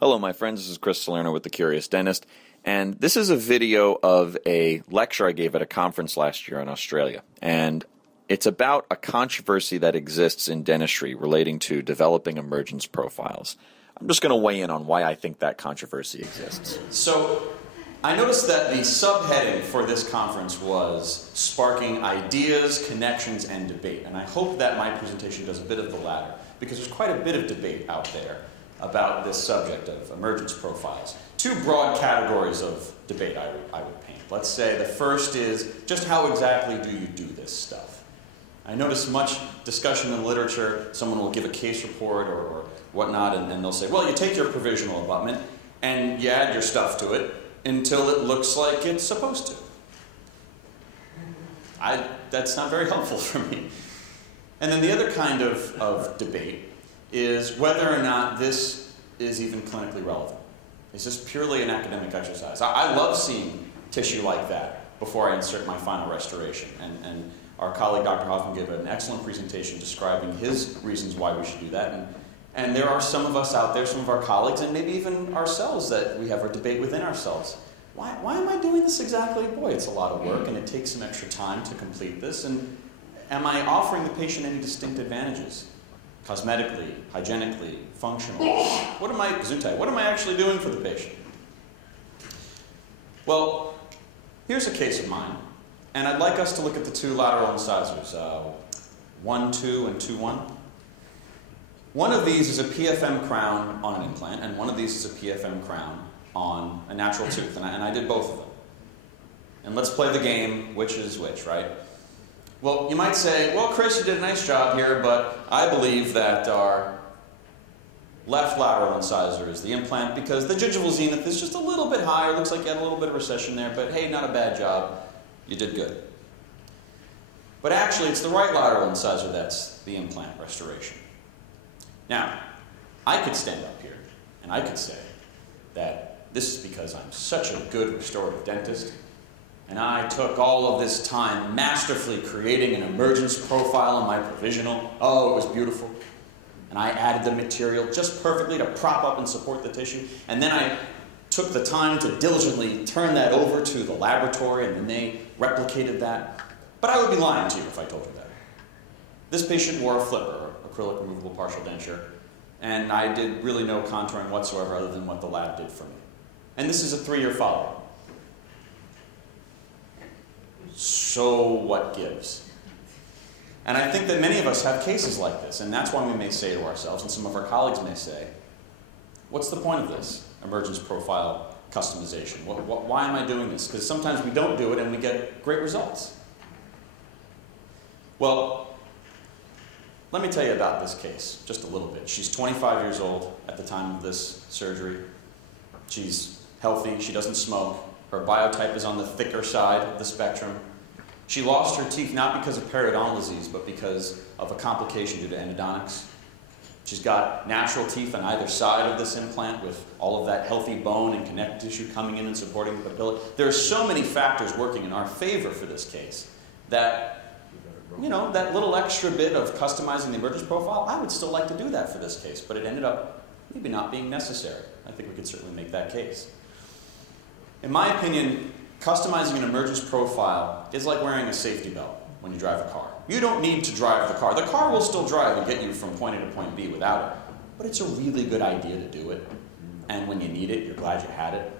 Hello, my friends. This is Chris Salerno with The Curious Dentist, and this is a video of a lecture I gave at a conference last year in Australia, and it's about a controversy that exists in dentistry relating to developing emergence profiles. I'm just going to weigh in on why I think that controversy exists. So, I noticed that the subheading for this conference was Sparking Ideas, Connections, and Debate, and I hope that my presentation does a bit of the latter, because there's quite a bit of debate out there about this subject of emergence profiles. Two broad categories of debate I would paint. Let's say the first is just how exactly do you do this stuff? I notice much discussion in literature, someone will give a case report or whatnot, and they'll say, well, you take your provisional abutment and you add your stuff to it until it looks like it's supposed to. That's not very helpful for me. And then the other kind of debate is whether or not this is even clinically relevant. Is this purely an academic exercise? I love seeing tissue like that before I insert my final restoration. And our colleague Dr. Hoffman gave an excellent presentation describing his reasons why we should do that. And there are some of us out there, some of our colleagues, and maybe even ourselves, that we have our debate within ourselves. Why am I doing this exactly? Boy, it's a lot of work and it takes some extra time to complete this. And am I offering the patient any distinct advantages? Cosmetically, hygienically, functionally. What am I actually doing for the patient? Well, here's a case of mine, and I'd like us to look at the two lateral incisors, 1-2 and 2-1. One of these is a PFM crown on an implant, and one of these is a PFM crown on a natural tooth, and I did both of them. And let's play the game, which is which, right? Well, you might say, well, Chris, you did a nice job here, but I believe that our left lateral incisor is the implant because the gingival zenith is just a little bit higher. Looks like you had a little bit of recession there, but hey, not a bad job. You did good. But actually, it's the right lateral incisor that's the implant restoration. Now, I could stand up here and I could say that this is because I'm such a good restorative dentist, and I took all of this time masterfully creating an emergence profile on my provisional. Oh, it was beautiful. And I added the material just perfectly to prop up and support the tissue. And then I took the time to diligently turn that over to the laboratory, and then they replicated that. But I would be lying to you if I told you that. This patient wore a flipper, acrylic removable partial denture, and I did really no contouring whatsoever other than what the lab did for me. And this is a 3-year follow-up. So what gives? And I think that many of us have cases like this, and that's why we may say to ourselves, and some of our colleagues may say, what's the point of this emergence profile customization? Why am I doing this? Because sometimes we don't do it and we get great results. Well, let me tell you about this case just a little bit. She's 25 years old at the time of this surgery. She's healthy, she doesn't smoke. Her biotype is on the thicker side of the spectrum. She lost her teeth not because of periodontal disease, but because of a complication due to endodontics. She's got natural teeth on either side of this implant with all of that healthy bone and connective tissue coming in and supporting the papilla. There are so many factors working in our favor for this case that, that little extra bit of customizing the emergence profile, I would still like to do that for this case, but it ended up maybe not being necessary. I think we could certainly make that case. In my opinion, customizing an emergence profile is like wearing a safety belt when you drive a car. You don't need to drive the car. The car will still drive and get you from point A to point B without it. But it's a really good idea to do it. And when you need it, you're glad you had it.